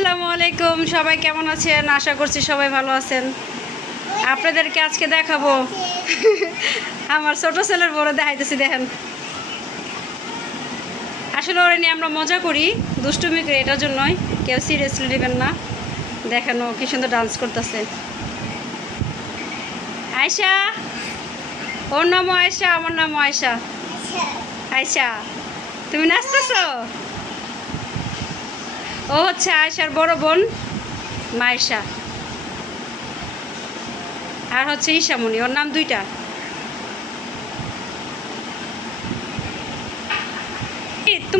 আসসালামু আলাইকুম। সবাই কেমন আছেন? আশা করছি সবাই ভালো আছেন। আপনাদেরকে আজকে দেখাবো। আমার ছোট ছেলের বড় দেখাইতেছি, দেখেন। আসলে ওরা নিয়ে আমরা মজা করি, দুষ্টুমি করি, এটার জন্যই। কেউ সিরিয়াসলি নেবেন না। দেখেন ও কি সুন্দর ডান্স করতেছে। আয়শা, ওর নামও আয়সা আমার নাম আয়শা। আয়শা, তুমি নাচতেছো? ও হচ্ছে আয়সার বড় বোন, মায়েশা। আর হচ্ছে ঈশামণি, ওর নাম দুইটা। একটু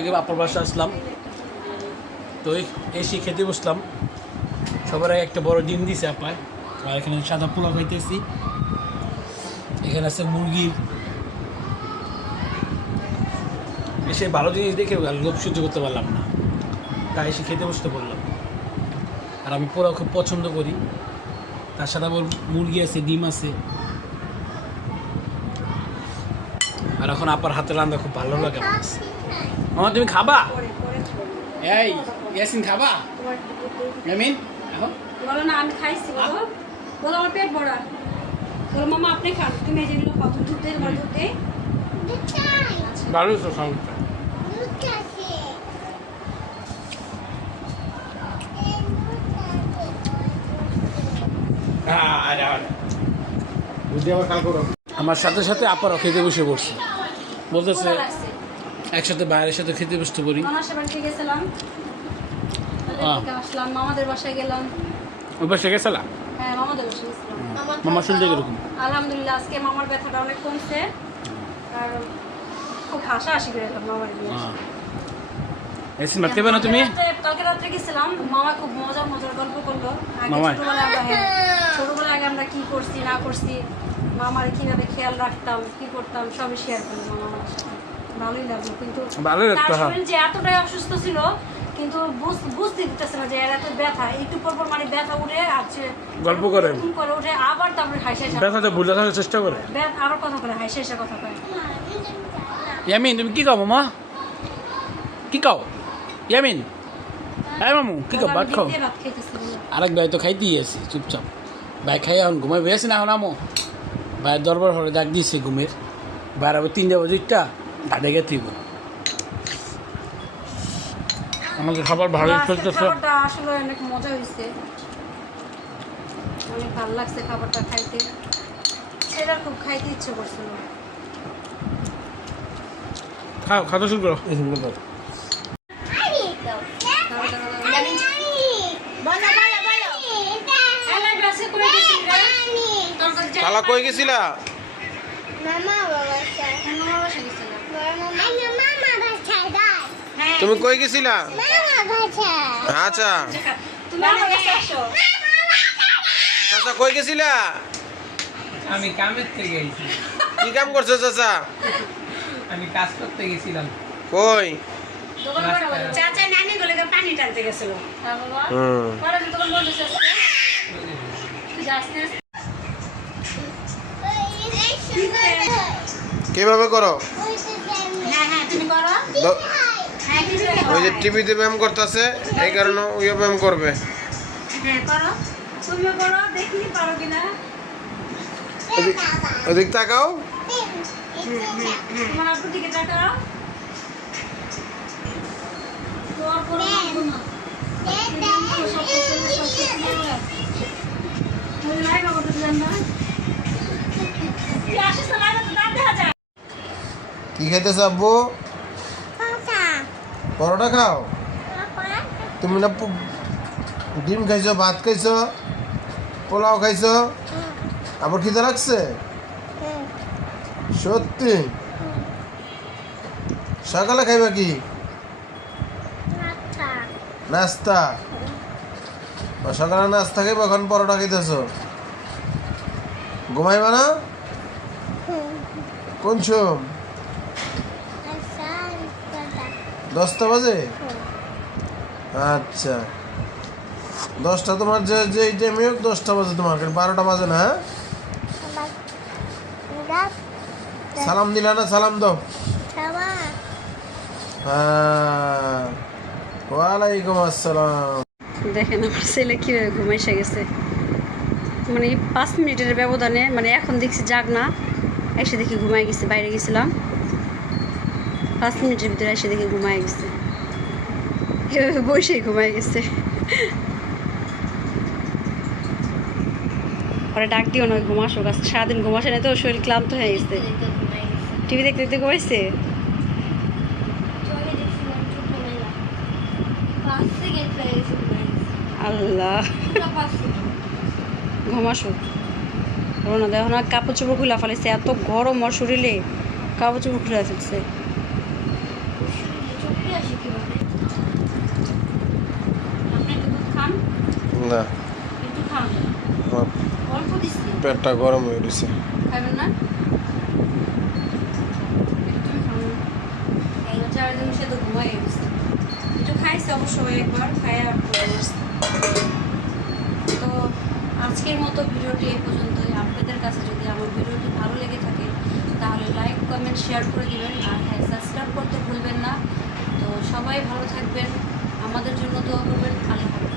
আগে বাপার বাসা আসলাম। তো এসে খেতে বসলাম। সবার একটা বড় ডিম দিছে আপায়। আর এখানে সাদা পোলাও খাইতেছি। এখানে আছে মুরগি। এসে ভালো জিনিস দেখে লোভ সহ্য করতে পারলাম না। তাই এসে খেতে বসতে বললাম। আর আমি পোলাও খুব পছন্দ করি। তার সাথে আবার মুরগি আছে ডিম আছে। আর এখন আপার হাতে রান্না খুব ভালো লাগে আমার কাছে। তুমি খাবা? এই ইয়াসিন খাবা? ইয়ামিন এখন? বলো না আমি খাইছি বলো। বলো আমার পেট ভরা। বলো মামা আপনি খান। তুমি এই যেগুলো খাও দুধ? দে তোমার দুধ দে ভালো তো সঙ্গটা আমার সাথে সাথে আপারও খেতে বসে পড়ছে। বলতেছে একসাথে বাইরের সাথে খেতে বসতে পারি। গেছিলাম। মামাদের বাসায় গেলাম। ওই পাশে গেছিলা? হ্যাঁ মামাদের বাসায় গেছিলাম মামা কীরকম? আলহামদুলিল্লাহ আজকে মামার ব্যথাটা অনেক কমছে। আর খুব হাসাহাসি করে এলাম মামার এসে। মারতে পারো তুমি? কালকে রাত্রে- গেছিলাম। মামা খুব মজার মজার গল্প করল। আগে মামাই? ছোটবেলায় আমরা হ্যাঁ, ছোটবেলায় আগে আমরা কি করছি না করছি মামার কীভাবে খেয়াল রাখতাম কি করতাম সবই শেয়ার করল মামা ভালোই লাগল। কিন্তু ভালোই লাগতো, হ্যাঁ। শরীর যে এতটাই অসুস্থ ছিল কিন্তু বুঝতে দিতেছে না যে এর এত ব্যথা। একটু পর পর মানে ব্যথা উঠে আছে গল্প করে। করে উঠে আবার তারপরে হাসি হাসি ব্যথাটা বুঝে থাকার চেষ্টা করে। ব্যথা আবার কথা করে হাসি হাসি কথা কয়। ইয়ামিন তুমি কি খাও মামা? কি খাও? ইয়ামিন। হ্যাঁ মামু কি খাও? ভাত খাও? আরেক ভাই তো খাইতেই আছে চুপচাপ। ভাই খাই এখন ঘুমাই বেশি না এখন আমো? ভাইয়ের দরবার হলে ডাক দিয়েছে ঘুমের। আবার তিনটা বাজিটা গাড়ি গেতে আমাকে খাবার ভালোই আজকের চলতেছে। খাবারটা আসলে অনেক মজা হয়েছে অনেক ভালো লাগছে খাবারটা খাইতে। সেটা খুব খাইতে ইচ্ছে করছিল। খাও খাতে শুরু করো। কই গেছিলা? তুমি কই গেছিলা। আচ্ছা তুমি আমার কাছে আসো। চাচা কই গেছিলা? আমি কামের থেকে গেছি। কি কাম করছ চাচা? আমি কাজ করতে গেছিলাম। কই। চাচা নানি গলে পানি টানতে গেছিল। হুম। পরে কীভাবে করো? হ্যাঁ হ্যাঁ তুমি করো। ওই যে টিভিতে ব্যায়াম করতেছে এই কারণে ওইও ব্যায়াম করবে। হ্যাঁ ওদিক তাকাও। কি খাইতেছ আব্বু? পরোটা খাও। তুমি না ডিম খাইছো ভাত খাইছো পোলাও খাইছো আবার খিদে লাগছে? সত্যি? সকালে খাইবা কি? নাস্তা। সকালে নাস্তা খাইবা এখন পরোটা খাইতেছো? ঘুমাইবা না? কোন সোম দশটা বাজে? আচ্ছা। দশটা তোমার যে যে টাইমে হোক, দশটা বাজে তোমার বারোটা বাজে না হ্যাঁ? সালাম দিলা না, সালাম দাও। হ্যাঁ। ওয়ালাইকুম আসসালাম। দেখেন, আমার ছেলে কীভাবে ঘুমাইসে গেছে। মানে পাঁচ মিনিটের ব্যবধানে মানে এখন দেখছি যাক না এসে দেখি ঘুমাই গেছে, বাইরে গেছিলাম। পাঁচ মিনিটের ভিতরে এসে দেখি ঘুমাই গেছে এভাবে বসেই ঘুমাই গেছে পরে ডাক দিও না ঘুমাসো গাছ সারাদিন ঘুমাসে না তো শরীর ক্লান্ত হয়ে গেছে। টিভি দেখতে দেখতে ঘুমাইছে? আল্লাহ। ঘুমাসো রোনা দেখো না কাপড় চোপড় খুলে ফেলেছে এত গরম ওর শরীরে। কাপড় চোপড় খুলে ফেলছে। পেটটা গরম হয়ে গেছে। তো আজকের মতো ভিডিওটি এ পর্যন্তই। আপনাদের কাছে যদি আমার ভিডিওটি ভালো লেগে থাকে তাহলে লাইক কমেন্ট শেয়ার করে দেবেন। আর হ্যাঁ সাবস্ক্রাইব করতে ভুলবেন না। তো সবাই ভালো থাকবেন। আমাদের জন্য দোয়া করবেন। ভালো থাকবেন